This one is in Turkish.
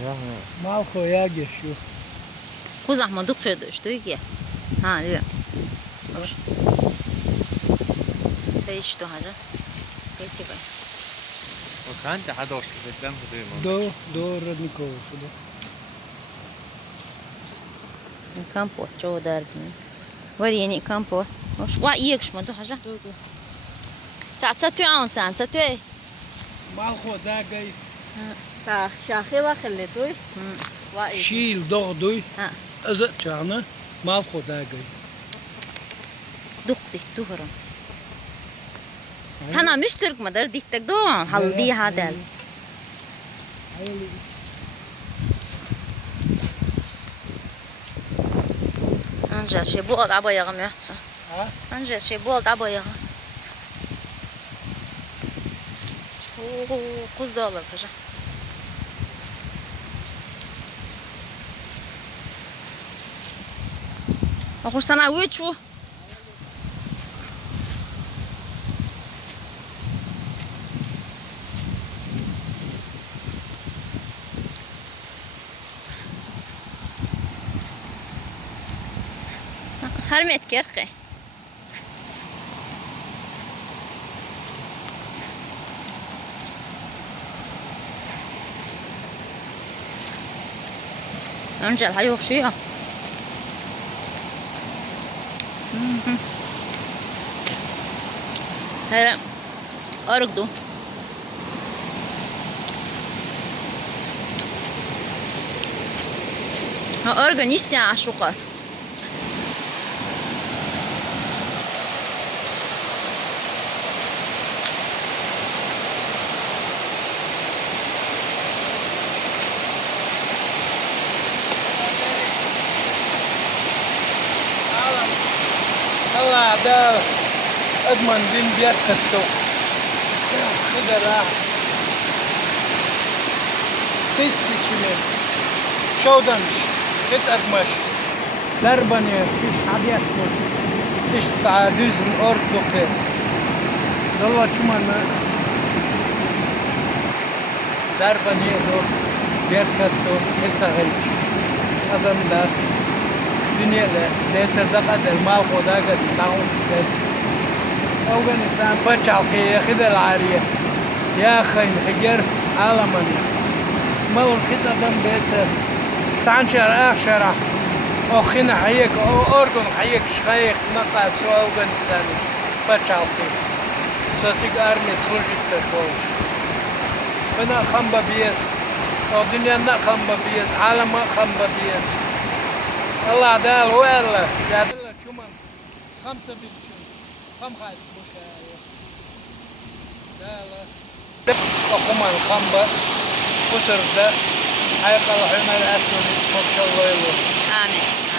Ya. Mal koya geçiyor. Kuz ahmadık şöyle işte ki. Ha diyor. Değişti hacı. Peki bak. وكان حدا وش بتزم هدوء Do rodnikovo su do. Campo çoğu derdin. Var yeni campo. Hoş var iyi yakışma dur hacı. Do. Satıyor an sen satıyor. Mal koda gay. تا شاخه وخلي توي وايد Şil doğduy. Ha. Azı çağını. Mal koda gay. Dukti duhrum. Sana müşterik midir? Dittek doğan. Haldi hadel. Anca şey bu oldu abayağım yoksa. Ha? Anca şey bu oldu abayağım. Oo, kuz da olur paşa. Okur sana uçu. Harmet kerke. Amca ha yok şey ya. Hele arıkdım. Ha organist ya aşukar. Allah da adman din biar ketuk. Kudara. Tis içine. Şovdan. Tit admaş. Darbani. Fiş habiyat bu. Fiş taadüzün orduqi. Dalla çumana. Darbani do. Biar ketuk. Tit ağayç. Adamlar. Dünyada neçede kadar mal koda kadar taun Afganistan بتشعقية خذ العارية يا أخي نحجر عالمنا ما الخطة دم بيتر تعال شرع شرع أخينا حيك أردن حيك شخيك نقص أفغانستان بتشعقية سوتيك أرمي سولجت تقول بنا خمبة بيس الدنيا نا خمبة بيس عالم خمبة بيس الله دال ولا جاد الله شو من 5 بالشو 5 خالد مشاية دال وكمان خمبة وسر ده حيقل حمل أسوني ما شاء الله يلو Amin.